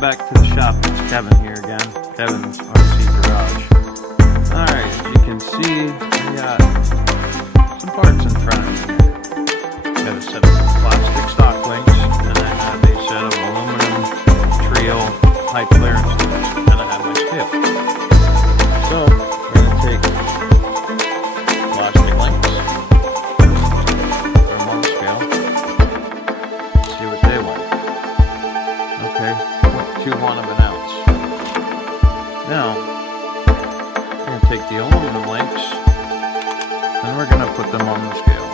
Welcome back to the shop. It's Kevin here again. Kevin's RC Garage. Alright, as you can see, we got some parts in front of me. Got a set of plastic stock links, and I have a set of aluminum trio high clearance links, and I have my scale. So, we're going to take plastic links, throw them on the scale, see what they weigh. Okay, 0.21 of an ounce. Now, we're going to take the aluminum links and we're going to put them on the scale.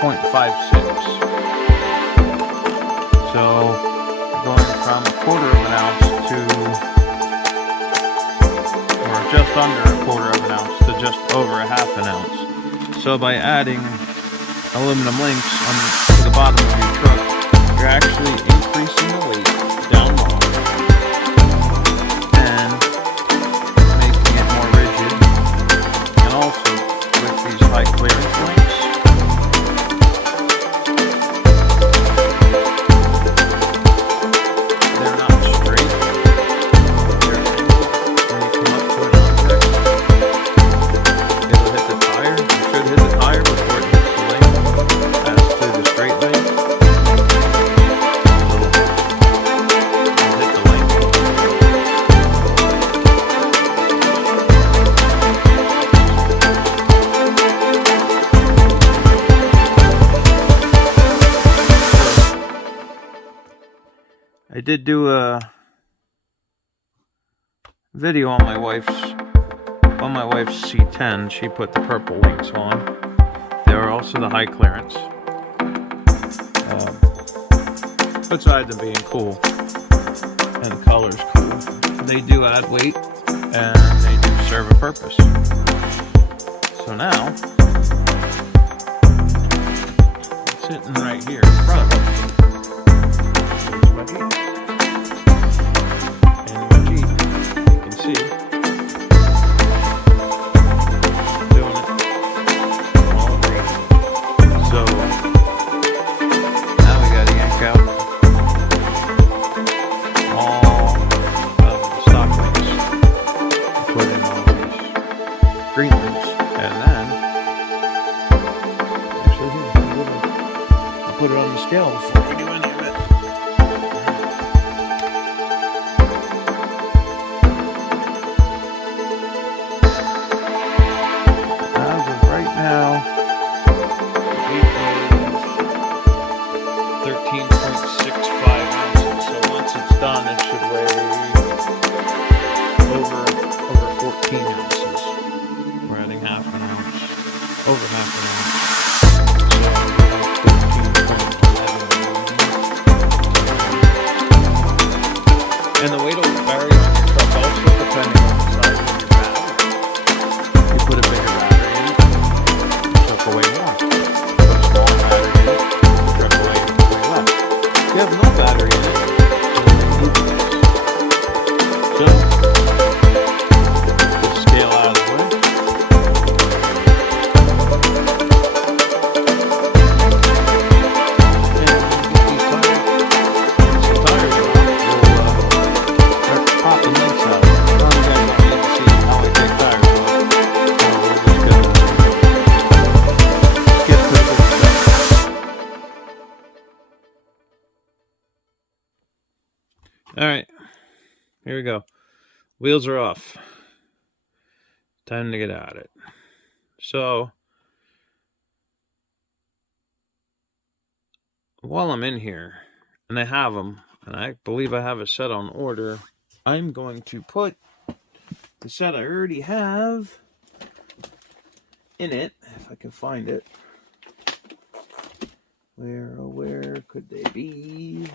.56. So, we're going from a quarter of an ounce to, or just under a quarter of an ounce to just over a half an ounce. So by adding aluminum links to the bottom of your truck, you're actually increasing the weight down low and making it more rigid. And also with these high clearance links, they're not straight, they're angled. When you come up to an object, it'll hit the tire. It should hit the tire before it hits the link. As to the straight link, so hit the link. I did do a video on my wife's C10. She put the purple links on. They are also the high clearance. Besides them being cool and the color's cool, they do add weight and they do serve a purpose. So now, sitting right here in front of us, here's my Jeep. And my Jeep, you can see, doing it all green. So now we gotta yank out all of the stock links, put in all these green links, and then actually here, I'll put it on the scale before we do any of it. As of right now, the Jeep weighs 13.65 ounces. So once it's done, it should weigh over 14 ounces. We're adding half an ounce, over half an ounce. So 13.11. And the weight will vary on your truck also depending on the size of your battery. You put a bigger battery in it, the truck will weigh more. Put a smaller battery in it, the truck will weigh less. If you have no battery in it, it'll weigh less. So, just scale out of the way. And get these tires. Once the tires are off, we'll start popping links out. Some guys don't need to see how I take tires off. So we're just gonna skip to the good stuff. Alright, here we go. Wheels are off. Time to get at it. So, while I'm in here, and I have them, and I believe I have a set on order, I'm going to put the set I already have in it, if I can find it. Where, oh where could they be?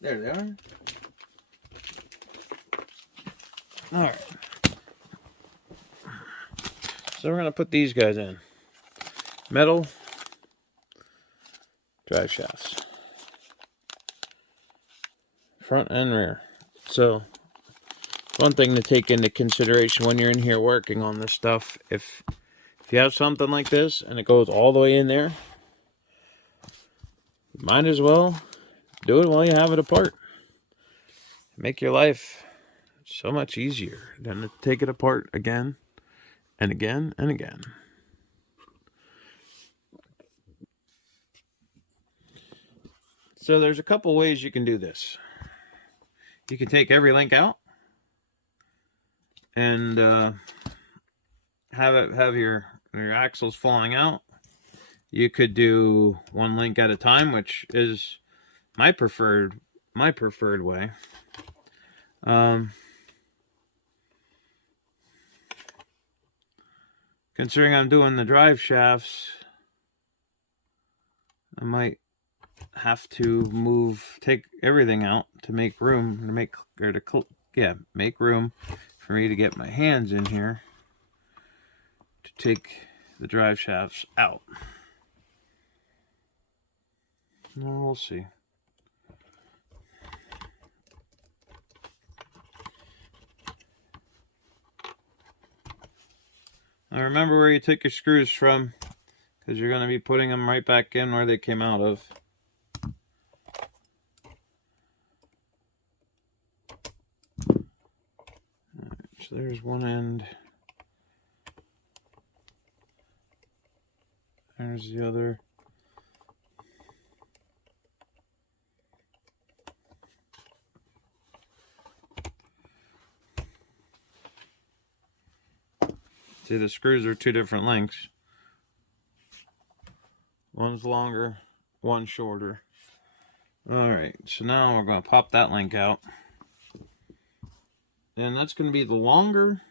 There they are. Alright. So we're going to put these guys in. Metal drive shafts. Front and rear. So one thing to take into consideration when you're in here working on this stuff, if if you have something like this and it goes all the way in there, you might as well do it while you have it apart. Make your life so much easier than to take it apart again and again and again. So there's a couple ways you can do this. You can take every link out and have your axles falling out. You could do one link at a time, which is my preferred way. Considering I'm doing the drive shafts, I might have to take everything out to make room make room for me to get my hands in here to take the drive shafts out. Well, we'll see. Now remember where you took your screws from, because you're going to be putting them right back in where they came out of. Alright, so there's one end. There's the other. See, the screws are two different lengths. One's longer, one's shorter. Alright, so now we're going to pop that link out. And that's going to be the longer.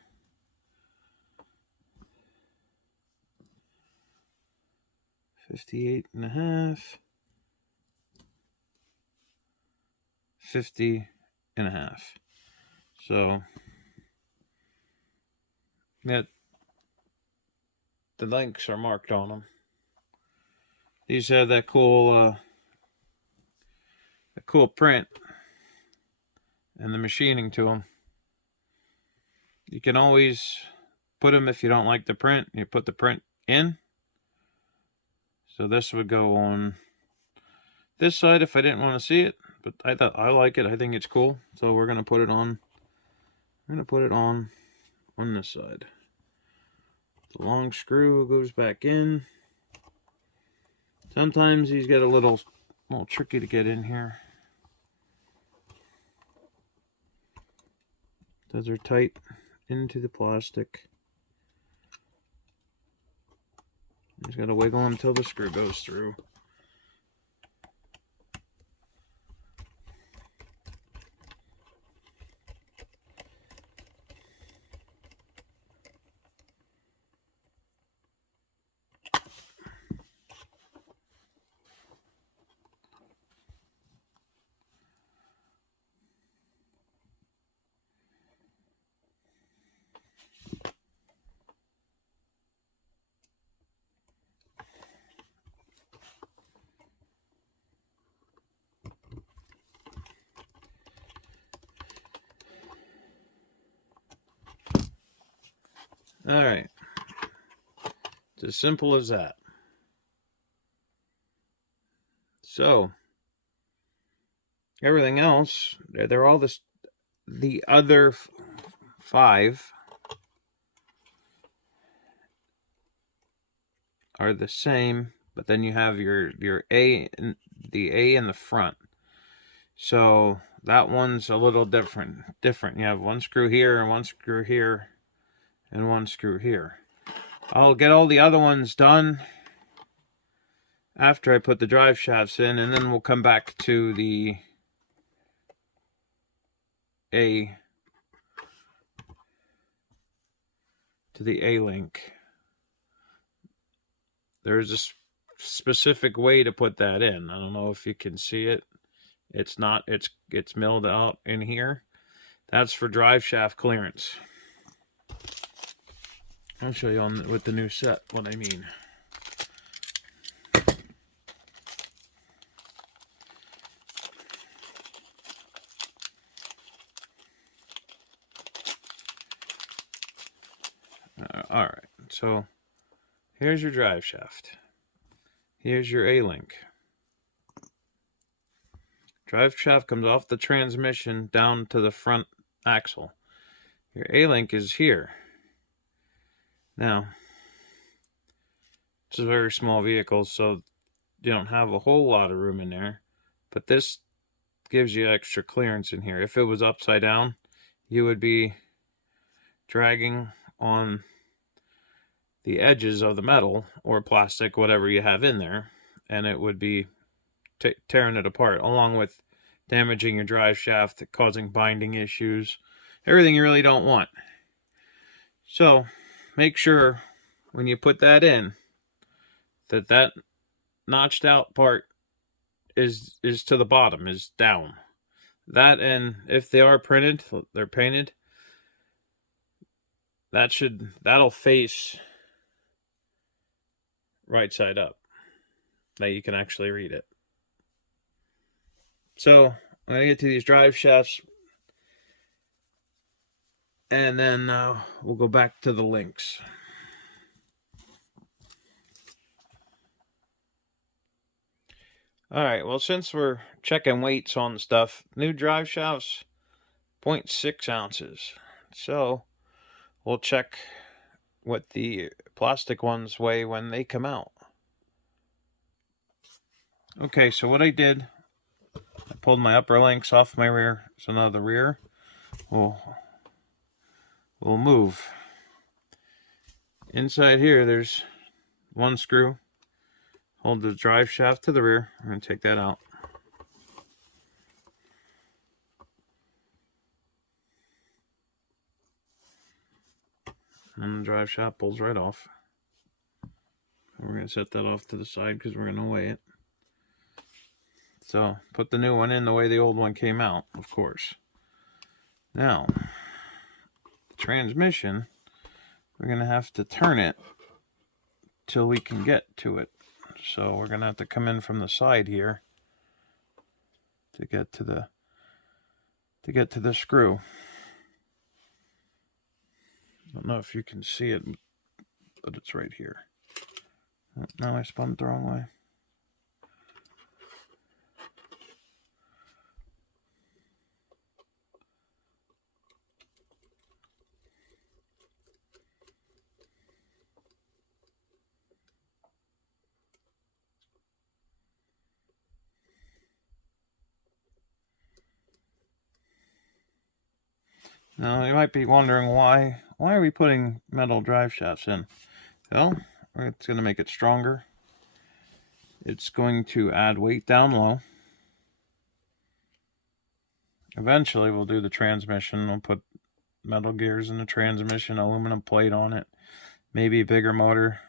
$58.5. 50.5. So that the links are marked on them. These have that cool print and the machining to them. You can always put them, if you don't like the print, you put the print in. So this would go on this side if I didn't want to see it, but I like it. I think it's cool. So we're gonna put it on. I'm gonna put it on this side. The long screw goes back in. Sometimes these get a little tricky to get in here. Those are tight into the plastic. Just gotta wiggle until the screw goes through. Alright, it's as simple as that. So, everything else, they're all the other 5 are the same, but then you have your A in the front. So that one's a little different. You have one screw here and one screw here and one screw here. I'll get all the other ones done after I put the drive shafts in, and then we'll come back to the A link. There's a specific way to put that in. I don't know if you can see it. It's milled out in here. That's for drive shaft clearance. I'll show you with the new set what I mean. All right, so here's your drive shaft. Here's your A-link. Drive shaft comes off the transmission down to the front axle. Your A-link is here. Now, it's a very small vehicle, so you don't have a whole lot of room in there, but this gives you extra clearance in here. If it was upside down, you would be dragging on the edges of the metal or plastic, whatever you have in there, and it would be tearing it apart, along with damaging your drive shaft, causing binding issues, everything you really don't want. So make sure when you put that in that notched out part is to the bottom, is down. That, and if they are printed, they're painted, that'll face right side up, that you can actually read it. So I'm gonna get to these drive shafts, and then we'll go back to the links. Alright, well, since we're checking weights on stuff, new drive shafts, 0.6 ounces. So we'll check what the plastic ones weigh when they come out. Okay, so what I did, I pulled my upper links off my rear, so now the rear will move. Inside here, there's one screw. Hold the drive shaft to the rear. I'm going to take that out. And the drive shaft pulls right off. And we're going to set that off to the side because we're going to weigh it. So put the new one in the way the old one came out, of course. Now, the transmission, we're going to have to turn it till we can get to it. So we're going to have to come in from the side here to get to the screw. I don't know if you can see it, but it's right here. Now I spun it the wrong way. Now you might be wondering why are we putting metal drive shafts in? Well, it's going to make it stronger. It's going to add weight down low. Eventually we'll do the transmission. We'll put metal gears in the transmission, aluminum plate on it, maybe a bigger motor.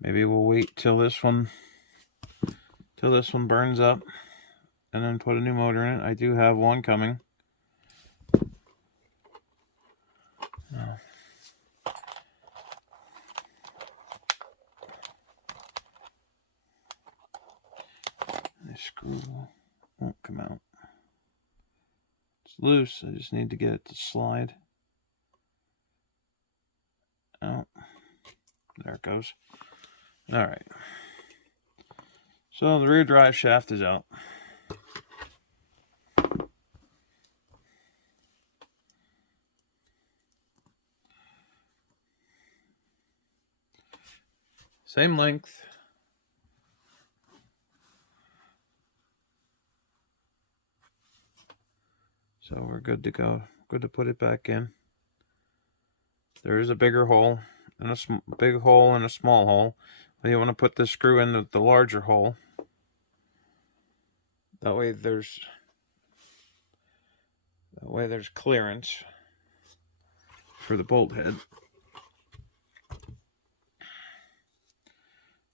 Maybe we'll wait till this one burns up and then put a new motor in it. I do have one coming. The screw won't come out. It's loose. I just need to get it to slide out. There it goes. All right. So the rear drive shaft is out. Same length. So we're good to go. Good to put it back in. There is a bigger hole and a big hole and a small hole. You want to put the screw in the larger hole. That way there's clearance for the bolt head.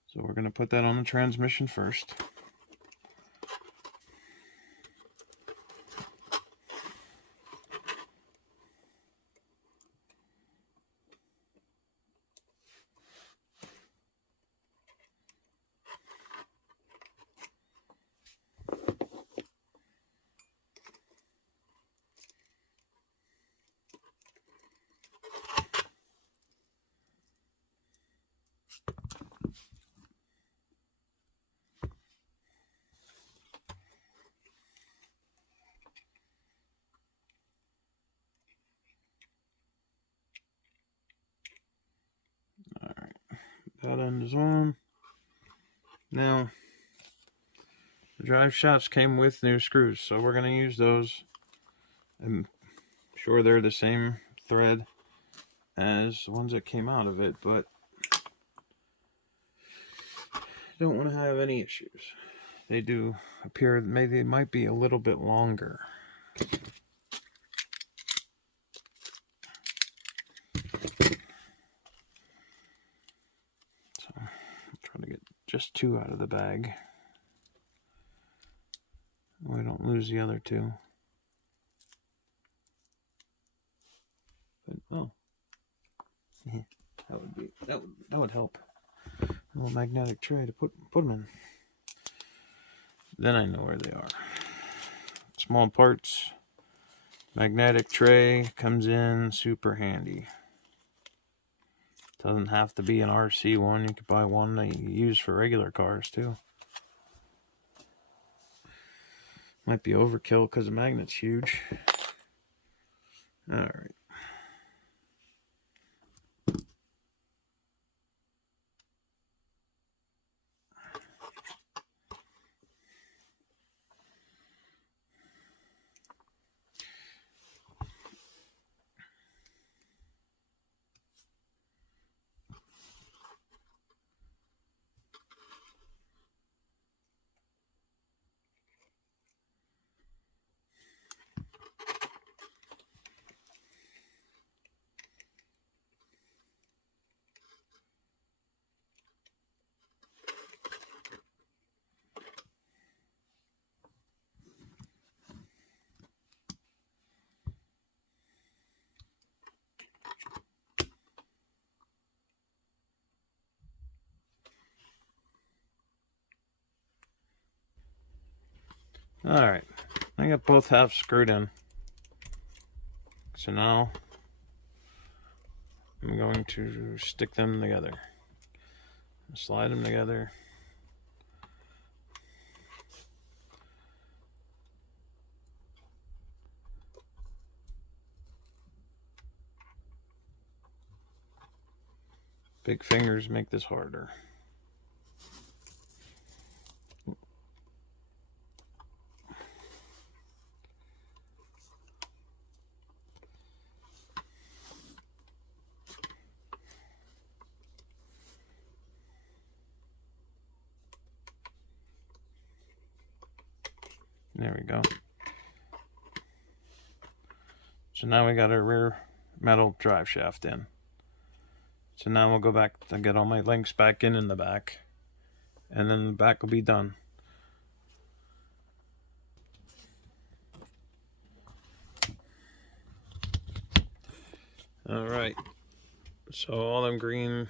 So we're going to put that on the transmission first. That end is on. Now, the drive shafts came with new screws, so we're going to use those. I'm sure they're the same thread as the ones that came out of it, but don't want to have any issues. They do appear maybe they might be a little bit longer. So I'm trying to get just 2 out of the bag. We don't lose the other 2. But, oh, that would help. A little magnetic tray to put them in. Then I know where they are. Small parts. Magnetic tray comes in super handy. Doesn't have to be an RC one. You could buy one that you use for regular cars too. Might be overkill because the magnet's huge. All right. Alright, I got both halves screwed in. So now I'm going to stick them together. Slide them together. Big fingers make this harder. There we go. So now we got our rear metal drive shaft in. So now we'll go back to get all my links back in the back, and then the back will be done. All right, so all them green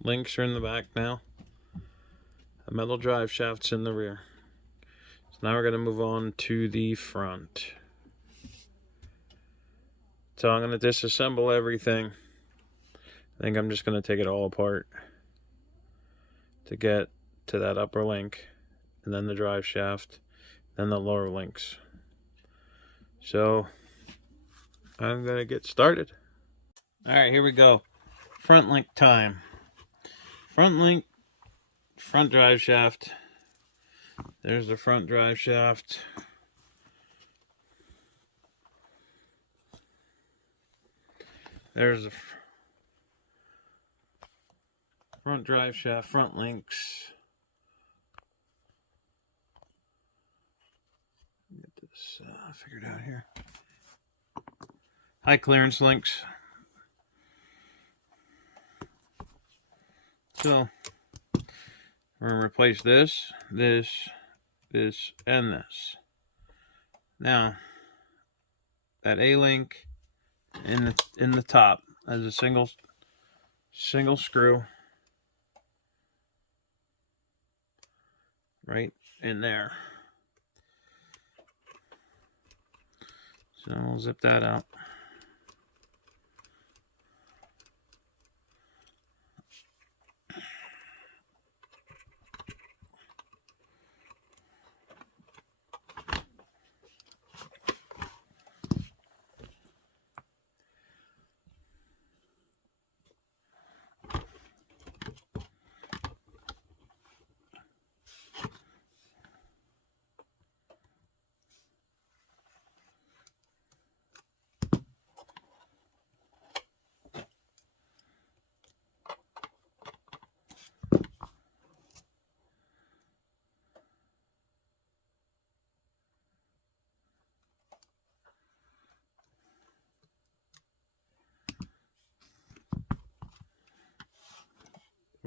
links are in the back now. The metal drive shaft's in the rear. So now we're going to move on to the front. So I'm going to disassemble everything. I think I'm just going to take it all apart to get to that upper link, and then the drive shaft, then the lower links. So I'm going to get started. All right, here we go. Front link time. Front link, front drive shaft. There's the front drive shaft. There's the front drive shaft, front links. Get this figured out here. High clearance links. So we're going to replace this, this, and this. Now, that A-link in the top has a single screw right in there. So we'll zip that out.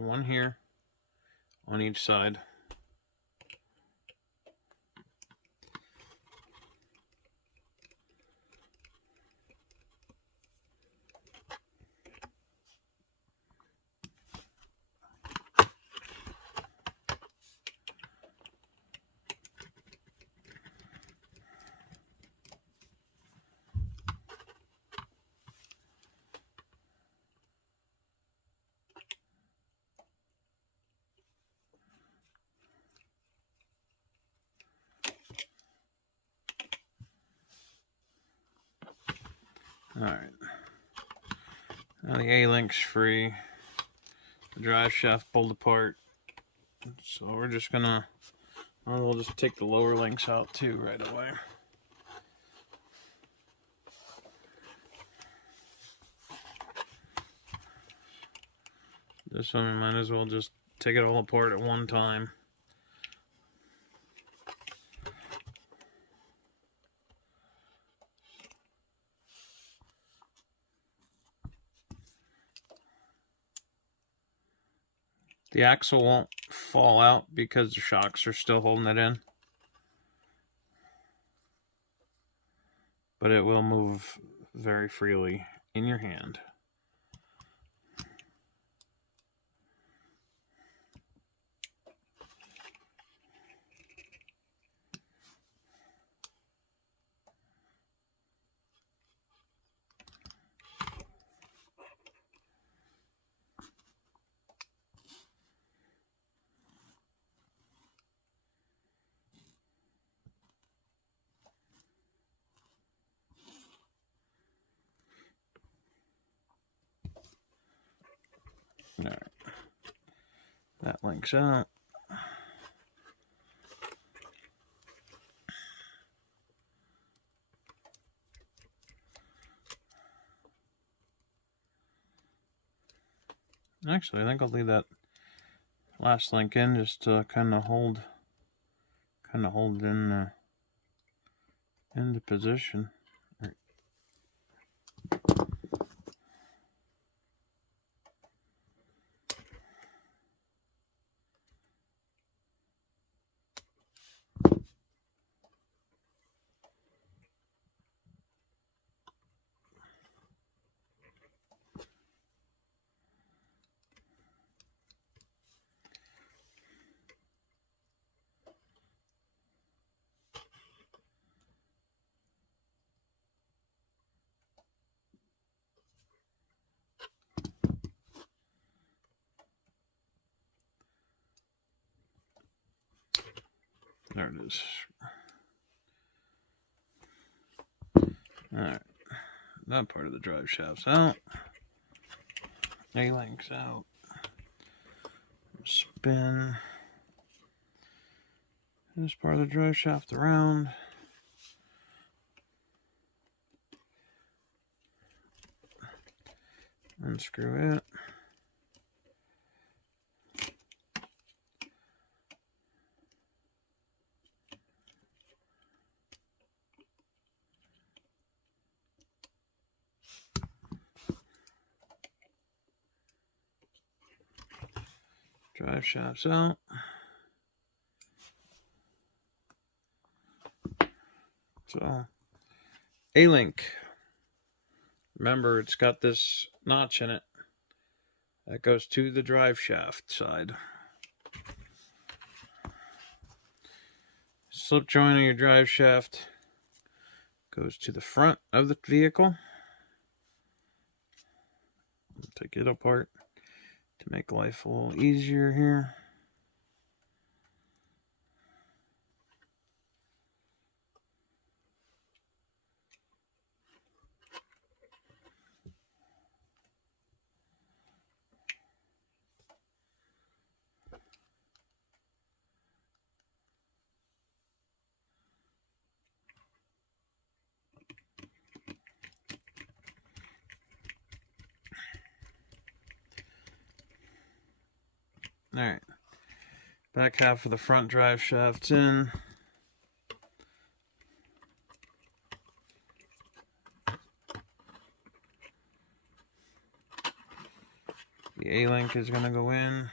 one here on each side. Alright, now the A-link's free, the drive shaft pulled apart, so we're just gonna, we'll just take the lower links out too right away. This one we might as well just take it all apart at one time. The axle won't fall out because the shocks are still holding it in, but it will move very freely in your hand. Alright, that links out. Actually, I think I'll leave that last link in just to kind of hold it into position. There it is. Alright, that part of the drive shaft's out. A-link's out. Spin this part of the drive shaft around. Unscrew it. Drive shafts out. So, A-link. Remember, it's got this notch in it that goes to the drive shaft side. Slip joint of your drive shaft goes to the front of the vehicle. Take it apart to make life a little easier here. Alright, back half of the front drive shaft's in. The A-link is going to go in.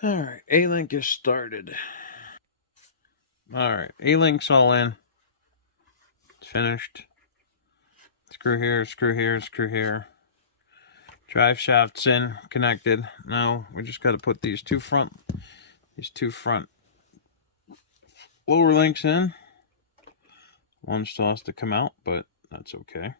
Alright, A-link is started. Alright, A-link's all in. It's finished. Screw here, screw here, screw here. Drive shaft's in, connected. Now we just got to put these two front lower links in. One still has to come out, but that's okay.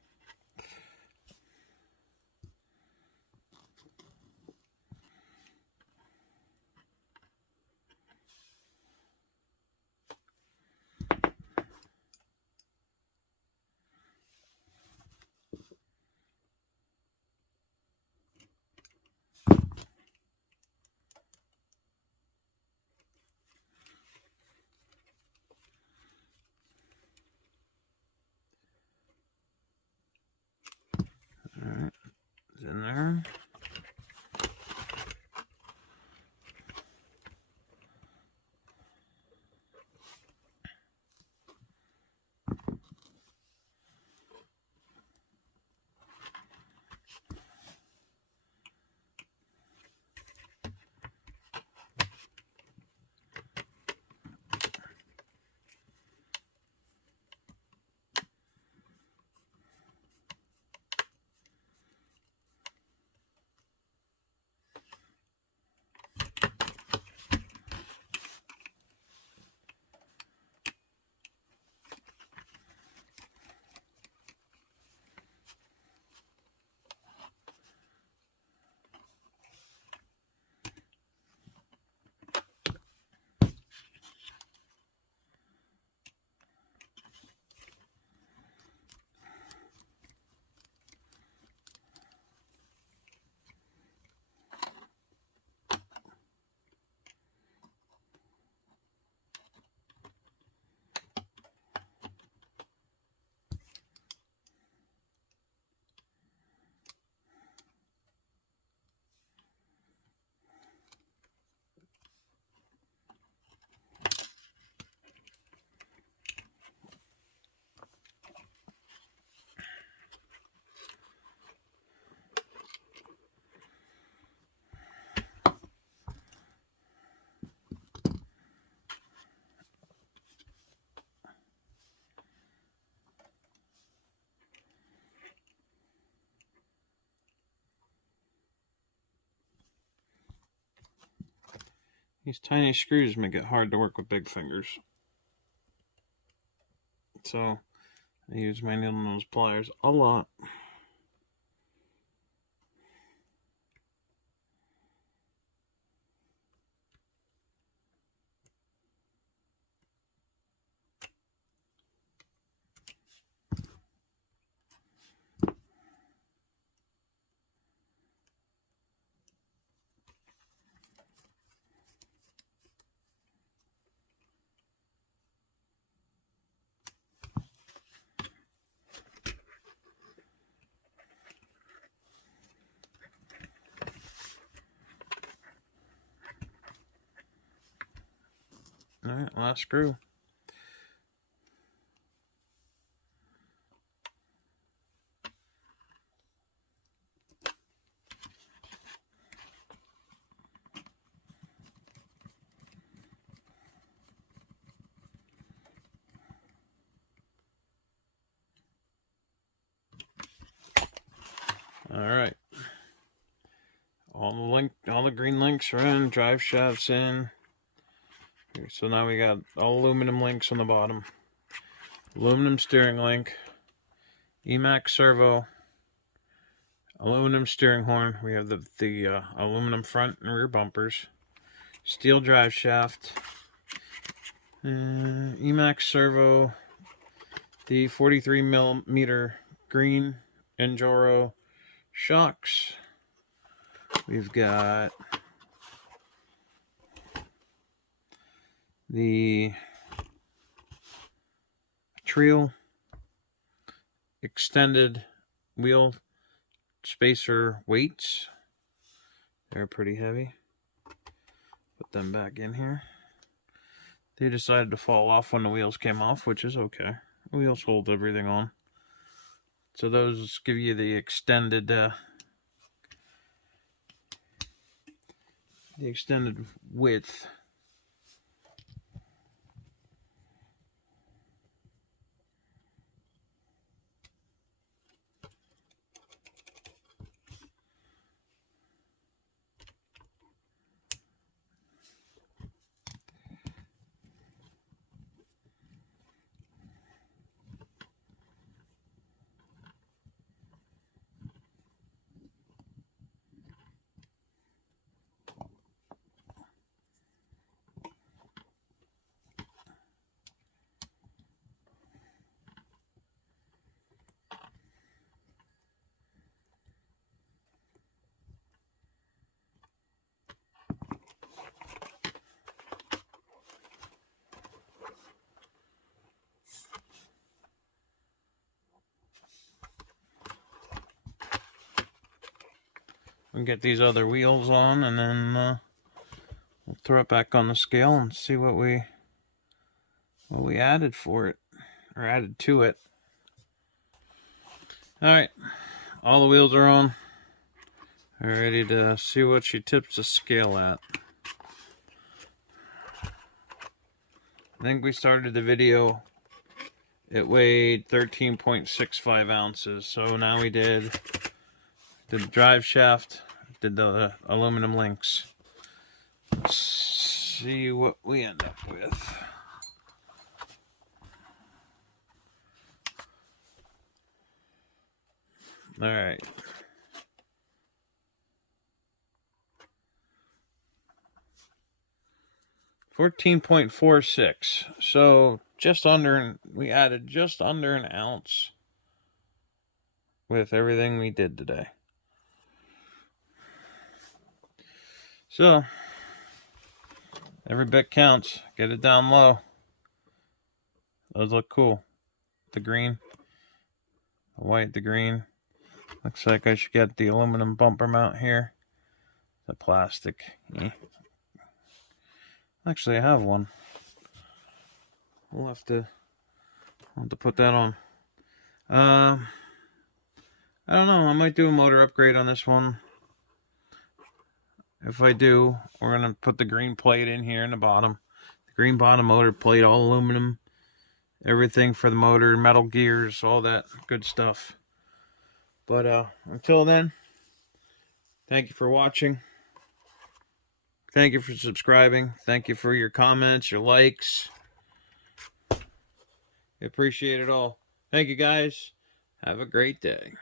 Alright, it's in there. These tiny screws make it hard to work with big fingers. So I use my needle nose pliers a lot. Alright, last screw. Alright. all the green links are in, drive shafts in. So now we got all aluminum links on the bottom. Aluminum steering link, Emax servo, aluminum steering horn. We have the aluminum front and rear bumpers, steel drive shaft, Emax servo, the 43 millimeter green Enduro shocks. We've got the Trio extended wheel spacer weights. They're pretty heavy. Put them back in here. They decided to fall off when the wheels came off, which is okay. The wheels hold everything on. So those give you the extended width. We get these other wheels on, and then we'll throw it back on the scale and see what we added for it, or added to it. All right, all the wheels are on. We're ready to see what she tips the scale at. I think we started the video, it weighed 13.65 ounces. So now we did the drive shaft, did the aluminum links. Let's see what we end up with. All right. $14.46. So just under, we added just under an ounce with everything we did today. So every bit counts. Get it down low. Those look cool. The green, the white, the green. Looks like I should get the aluminum bumper mount here. The plastic. Actually, I have one. I'll have to put that on. I don't know. I might do a motor upgrade on this one. If I do, we're going to put the green plate in here in the bottom. The green bottom motor plate, all aluminum. Everything for the motor, metal gears, all that good stuff. But until then, thank you for watching. Thank you for subscribing. Thank you for your comments, your likes. I appreciate it all. Thank you, guys. Have a great day.